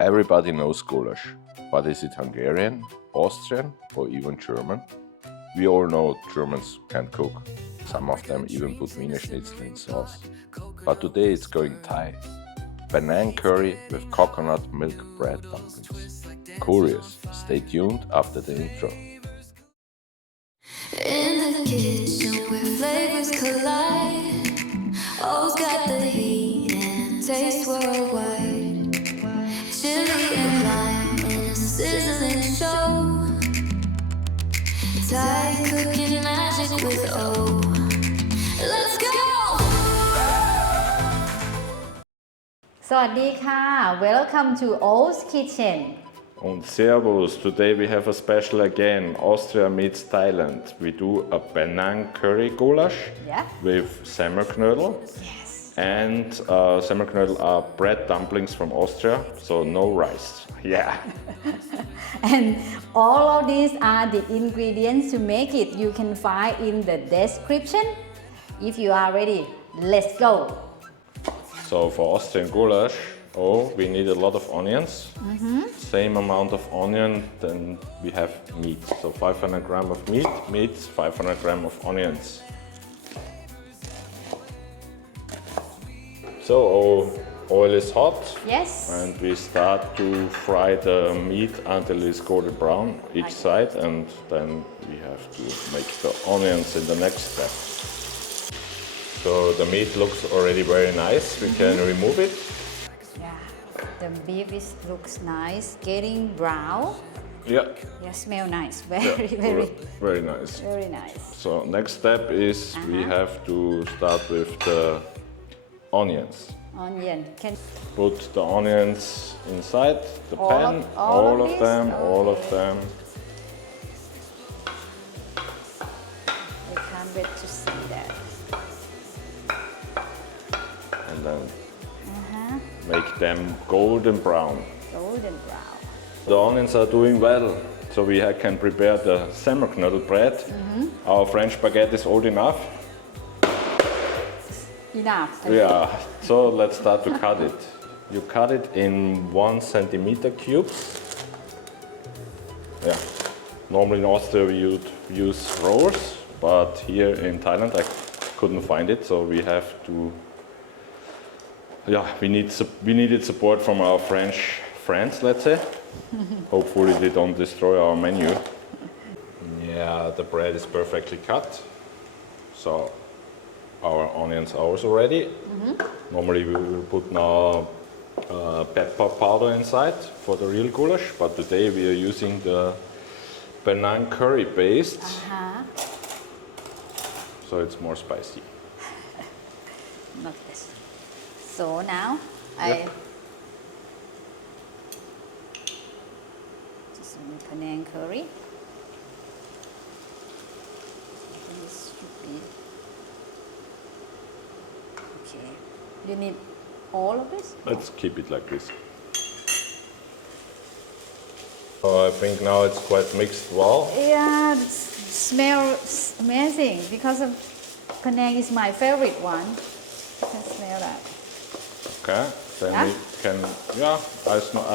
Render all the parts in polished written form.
Everybody knows goulash, but is it Hungarian, Austrian, or even German? We all know Germans can cook. Some of them even put Wiener Schnitzel in sauce. But today it's going Thai. Panang curry with coconut milk bread dumplings. Curious? Stay tuned after the intro. In the kitchen where flavors collide, all's got the heat and taste worldwide. Chili and lime in a sizzling show. Thai cooking magic with O. Let's go! สวัสดีค่ะ Welcome to O's Kitchen. Und Servus, today we have a special again, Austria meets Thailand. We do a Panang curry goulash with semmelknödel. Yes. And semmelknödel are bread dumplings from Austria, so no rice. Yeah. And all of these are the ingredients to make it. You can find in the description. If you are ready, let's go. So for Austrian goulash, we need a lot of onions. Same amount of onion than we have meat. So 500 grams of meat, 500 grams of onions. So oil is hot. Yes. And we start to fry the meat until it's golden brown each side, and then we have to make the onions in the next step. So the meat looks already very nice. We can remove it. Yeah. The beef looks nice, getting brown. Yeah. Yeah, smell nice. Very nice. Very nice. So next step is we have to start with the onions. Onion. Can Put the onions inside the All pan, of- all of these? all of them. I can't wait to see that. And then make them golden brown. Golden brown. The onions are doing well, so we can prepare the semmelknödel bread. Our French baguette is old enough. Enough. Yeah, so let's start to cut it. You cut it in 1 centimeter cubes. Yeah, normally in Austria we would use rollers, but here in Thailand I couldn't find it, so we have to. Yeah, we needed support from our French friends, let's say. Hopefully they don't destroy our menu. Yeah, the bread is perfectly cut. So our onions are also ready. Normally we will put now pepper powder inside for the real goulash, but today we are using the Panang curry paste. So it's more spicy. Not this. So now just make Panang curry. This should be okay. You need all of this? Let's keep it like this. So I think now it's quite mixed well. Yeah, it smells amazing because of Panang is my favorite one. You can smell that. Okay, then we can,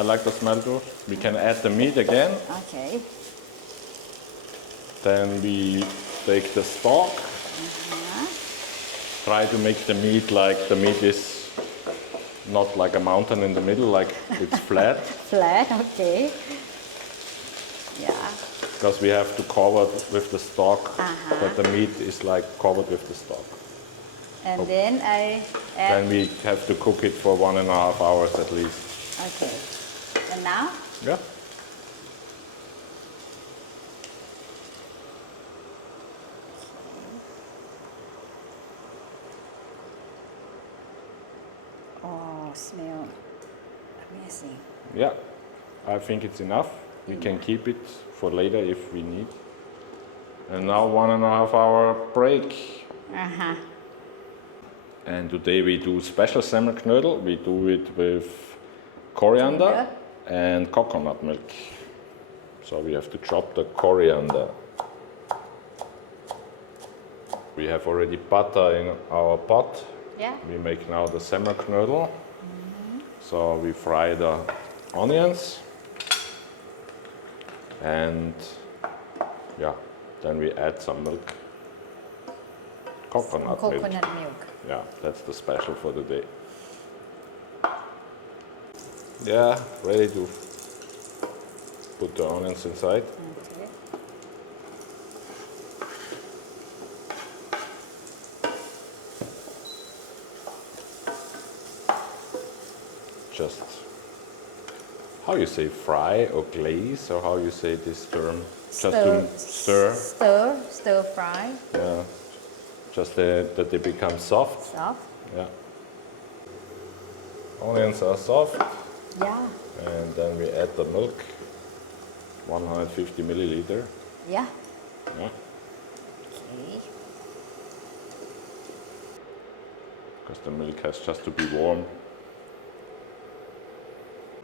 I like the smell too. We can add the meat again. Okay. Then we take the stock. Try to make the meat like the meat is not like a mountain in the middle, like it's flat. Flat, okay. Yeah. Because we have to cover it with the stock, but the meat is like covered with the stock. And then I add. Then we have to cook it for 1.5 hours at least. Okay. And now? Yeah. Oh, smell amazing. Yeah, I think it's enough. We can keep it for later if we need. And now 1.5 hour break. And today we do special semmelknödel. We do it with coriander and coconut milk. So we have to chop the coriander. We have already butter in our pot. Yeah. We make now the semmelknödel. So we fry the onions and yeah, then we add some milk. Coconut milk. Coconut milk. Yeah, that's the special for the day. Yeah, ready to put the onions inside. Okay. Just, how you say, fry or glaze, or how you say this term? Just to stir. Stir fry. Yeah, just that they become soft. Soft. Yeah. Onions are soft, Yeah. and then we add the milk, 150 milliliter. Yeah. Yeah. Okay. Because the milk has just to be warm.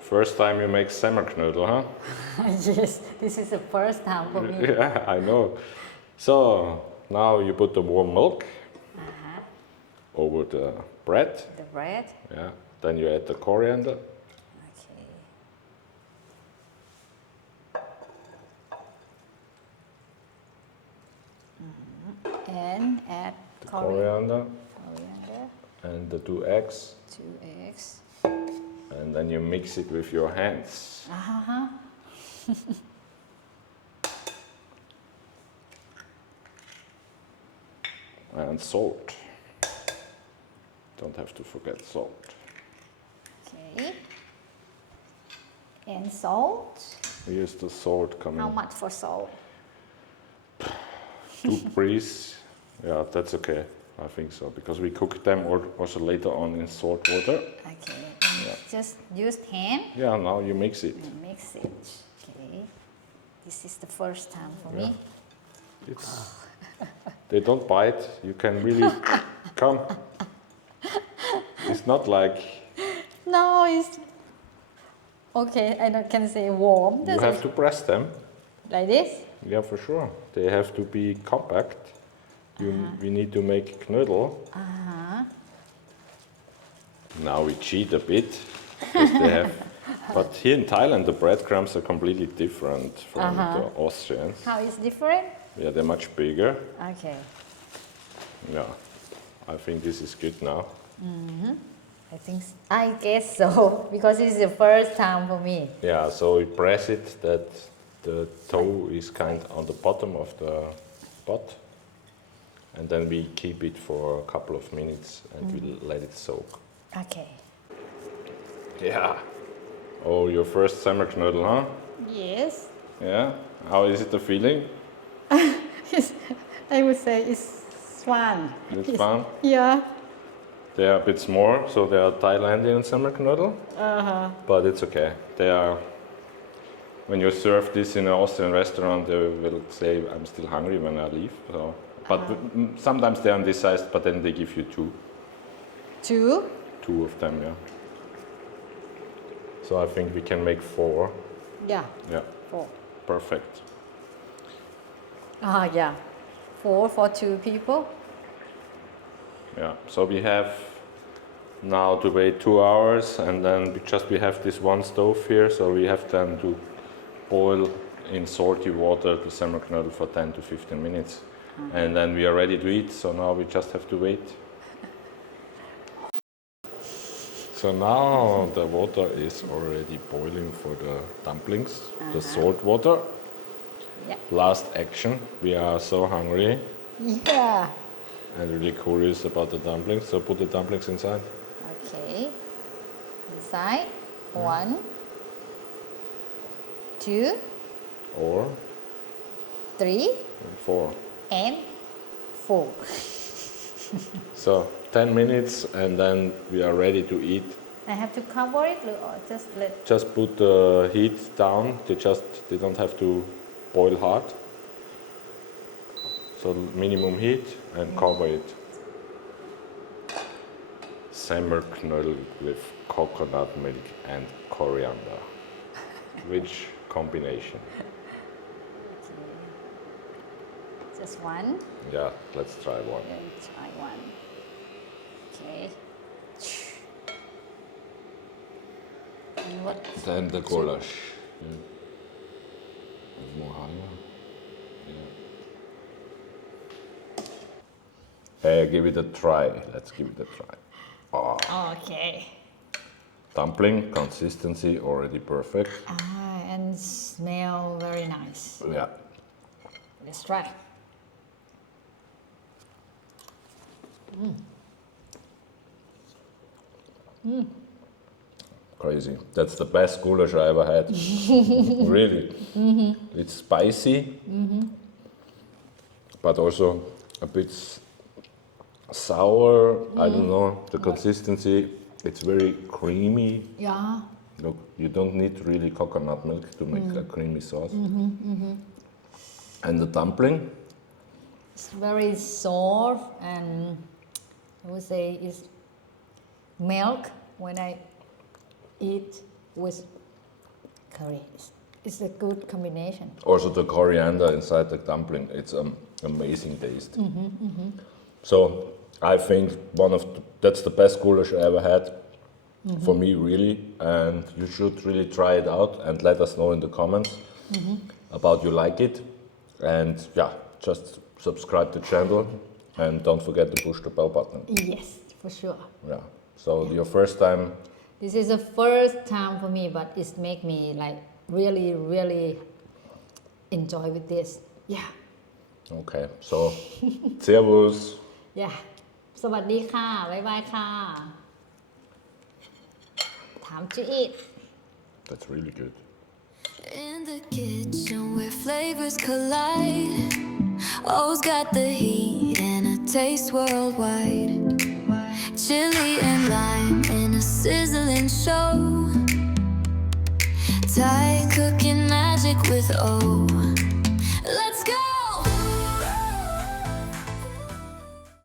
First time you make Semmerknödel, huh? Yes, this is the first time for me. Yeah, I know. So now you put the warm milk over the bread. The bread. Yeah. Then you add the coriander. Okay. And add Coriander coriander. and the 2 eggs. 2 eggs. And then you mix it with your hands. Uh-huh. And salt. Don't have to forget salt. Okay. And salt. Here's the salt coming. How much for salt? 2 breeze. Yeah, that's okay. I think so. Because we cook them also later on in salt water. Okay. And just use hand Yeah, now you mix it. and mix it. Okay. This is the first time for Yeah. me. It's, they don't bite. You can really come. It's not like No, it's okay. I can say warm. you have to press them. Like this. Yeah, for sure. They have to be compact. We need to make knödel. Now we cheat a bit. Because they have, but here in Thailand, the breadcrumbs are completely different from the Austrians. How is different? Yeah, they're much bigger. Okay. Yeah, I think this is good now. I guess so because it's the first time for me. Yeah, so we press it that the dough is kind on the bottom of the pot. And then we keep it for a couple of minutes and we let it soak. Okay. Yeah. Oh, your first Semmerknödel, huh? Yes. Yeah. How is it the feeling? I would say it's fun. It's fun. Yeah. They are a bit more, so they are Thailandian Semmerknödel. But it's okay. They are. When you serve this in an Austrian restaurant, they will say, "I'm still hungry" when I leave. So, but sometimes they are undecisive, but then they give you 2. 2? 2 of them, yeah. So I think we can make 4. Yeah. Yeah. 4. Perfect. Yeah. 4 for 2 people. Yeah. So we have now to wait 2 hours, and then we have this one stove here, so we have then to boil in salty water the Semmerknödel for 10 to 15 minutes. And then we are ready to eat, so now we just have to wait. So now the water is already boiling for the dumplings, the salt water. Yeah. Last action, we are so hungry Yeah. and really curious about the dumplings, so put the dumplings inside. Okay. Inside. 1, 2, Or 3, 4. and 4. So 10 minutes and then we are ready to eat. I have to cover it or just let. Just put the heat down, they don't have to boil hard. So minimum heat and cover it. Semmerknödel with coconut milk and coriander. Which combination? Just 1. Yeah, let's try one. Then try 1. Okay. What? Then the goulash. Yeah. More higher. Yeah. Hey, give it a try. Let's give it a try. Oh, Okay. dumpling consistency already perfect. And smell very nice. Yeah. Let's try. Crazy. That's the best goulash I ever had. Really. It's spicy, but also a bit sour. I don't know. The consistency, it's very creamy. Yeah. Look, you don't need really coconut milk to make a creamy sauce. And the dumpling, It's very soft and I would say it's milk when I eat with curry. It's a good combination. also the coriander inside the dumpling, it's amazing taste. So I think that's the best goulash I ever had for me, really. And you should really try it out and let us know in the comments about you like it. And yeah, just subscribe to the channel and don't forget to push the bell button. Yes, for sure. Yeah. So your first time. This is the first time for me, but it's make me like really, really enjoy with this. Yeah. Okay. So, servus. Yeah. สวัสดีค่ะ บ๊ายบายค่ะ Time to eat. That's really good. In the kitchen where flavors collide, O's got the heat and a taste worldwide. Chili and lime in a sizzling show. Thai cooking magic with O.